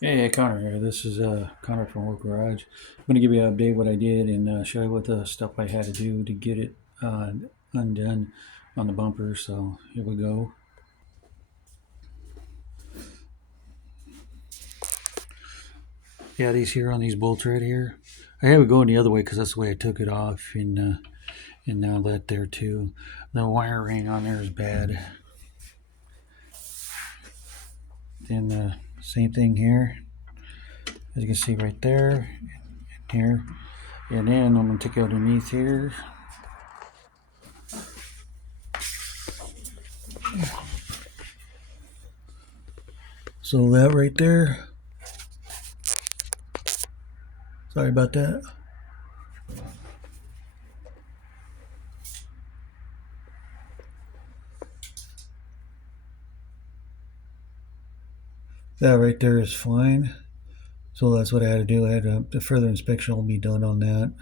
Hey, Connor here. This is Connor from Work Garage. I'm going to give you an update what I did and show you what the stuff I had to do to get it undone on the bumper. So here we go. Yeah, these here on these bolts right here. I have it going the other way because that's the way I took it off and now that there too. The wiring on there is bad. Then same thing here, as you can see right there, here. And then I'm going to take it underneath here. So that right there. Sorry about that. That right there is fine. So that's what I had to do. I had a further inspection will be done on that.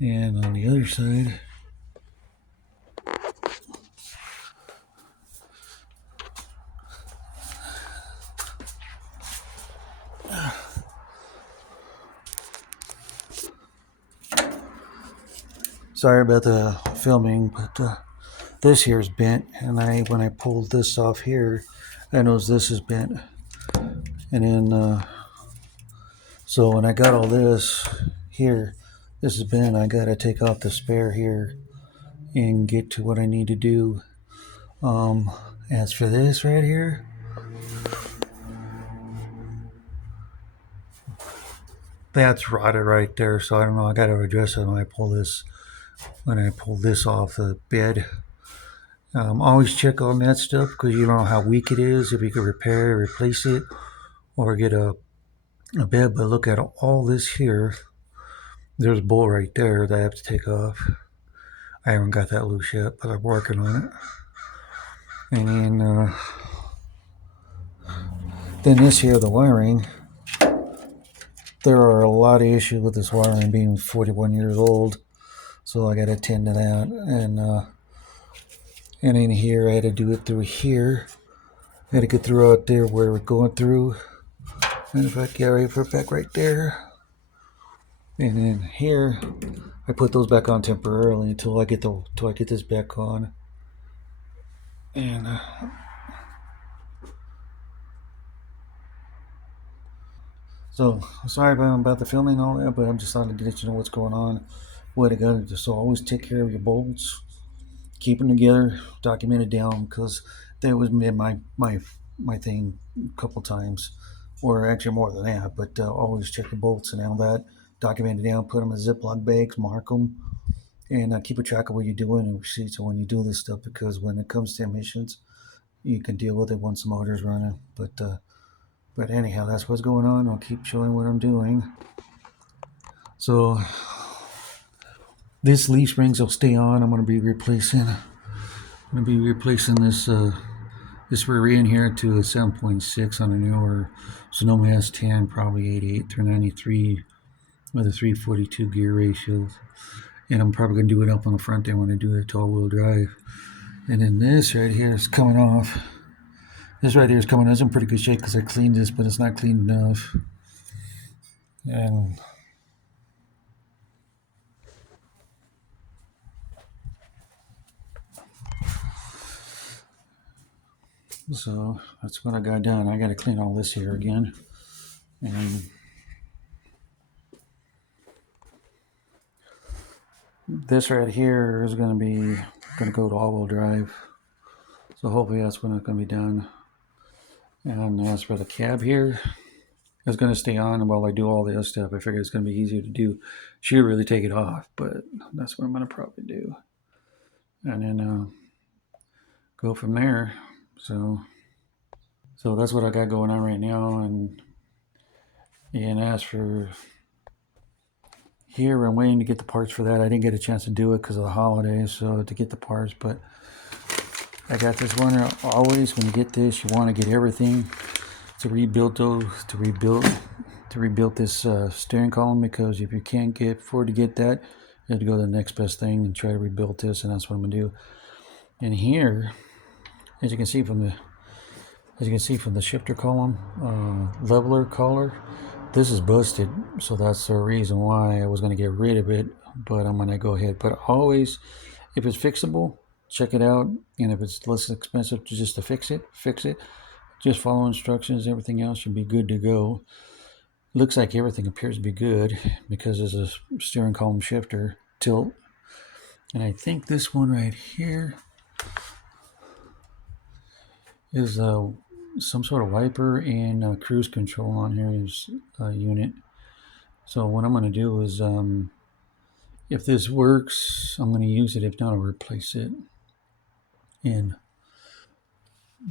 And on the other side, sorry about the filming, but this here is bent. And when I pulled this off here, I noticed this is bent. And then, so when I got all this here, this is bent. I got to take off the spare here and get to what I need to do. Um, as for this right here, that's rotted right there. So I don't know. I got to address it when I pull this off the bed. Always check on that stuff because you don't know how weak it is. If you could repair it, replace it, or get a bed. But look at all this here. There's a bolt right there that I have to take off. I haven't got that loose yet, but I'm working on it. And then this here, the wiring. There are a lot of issues with this wiring being 41 years old, so I got to attend to that. And in here, I had to do it through here. I had to get through out there where we're going through. And if I get ready for it back right there. And then here, I put those back on temporarily until I get this back on. And so sorry about the filming and all that, but I'm just trying to let you know what's going on. What I got to do. So always take care of your bolts, keep them together, document it down because that was my thing a couple times, or actually more than that. But always check your bolts and all that. Document it down, put them in Ziploc bags, mark them, and keep a track of what you're doing and receipts when you do this stuff because when it comes to emissions, you can deal with it once the motor's running. But anyhow, that's what's going on. I'll keep showing what I'm doing. So this leaf springs will stay on. I'm going to be replacing. This rear end here to a 7.6 on a newer Sonoma S10, probably 88 through 93 with a 342 gear ratio. And I'm probably going to do it up on the front there when I do it to all-wheel drive. And then this right here is coming off. This right here is coming. It's in pretty good shape because I cleaned this, but it's not clean enough. And so that's what I got done. I got to clean all this here again. And this right here is going to go to all-wheel drive. So hopefully that's when it's going to be done. And as for the cab here, it's going to stay on while I do all the other stuff. I figure it's going to be easier to do. Should really take it off, but that's what I'm going to probably do. And then go from there. So that's what I got going on right now. And as for here, I'm waiting to get the parts for that. I didn't get a chance to do it because of the holidays, so to get the parts. But I got this one. Always, when you get this, you want to get everything to rebuild this steering column, because if you can't afford to get that, you have to go to the next best thing and try to rebuild this, and that's what I'm gonna do. And here, as you can see from As you can see from the shifter column, leveler collar, this is busted, so that's the reason why I was going to get rid of it, but I'm going to go ahead. But always, if it's fixable, check it out, and if it's less expensive just to fix it, fix it. Just follow instructions, everything else should be good to go. Looks like everything appears to be good because there's a steering column shifter tilt, and I think this one right here is some sort of wiper and cruise control on here is a unit. So what I'm going to do is, if this works, I'm going to use it. If not, I'll replace it. And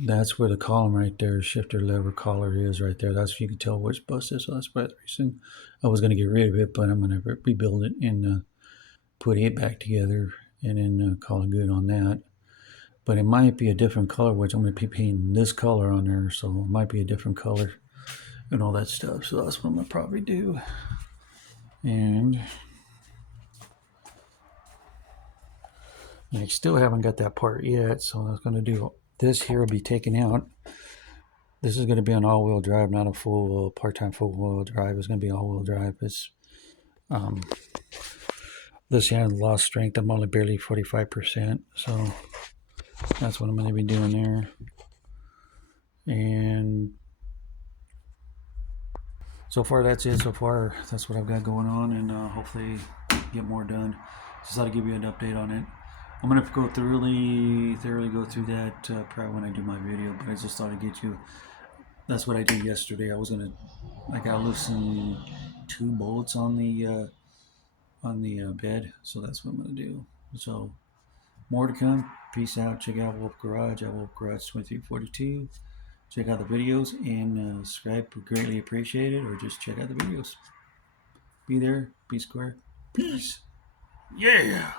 that's where the column right there, shifter lever collar is right there. That's, you can tell which bus is. So that's why the reason I was going to get rid of it, but I'm going to rebuild it and put it back together and then call it good on that. But it might be a different color, which I'm going to be painting this color on there, so it might be a different color and all that stuff. So that's what I'm going to probably do. And I still haven't got that part yet, so I was going to do this here will be taken out. This is going to be an all-wheel drive, not a full part-time full-wheel drive. It's going to be all-wheel drive. It's this year I lost strength. I'm only barely 45%, so that's what I'm going to be doing there. And so far that's it. So far that's what I've got going on, and hopefully get more done. Just thought I'd give you an update on it. I'm gonna go thoroughly go through that probably when I do my video, but I just thought I'd get you. That's what I did yesterday. I got loosen 2 bolts on the bed, so that's what I'm gonna do. So more to come. Peace out. Check out Wolf Garage at Wolf Garage 2342. Check out the videos and subscribe. Greatly appreciated. Or just check out the videos. Be there. Be square. Peace. Yeah.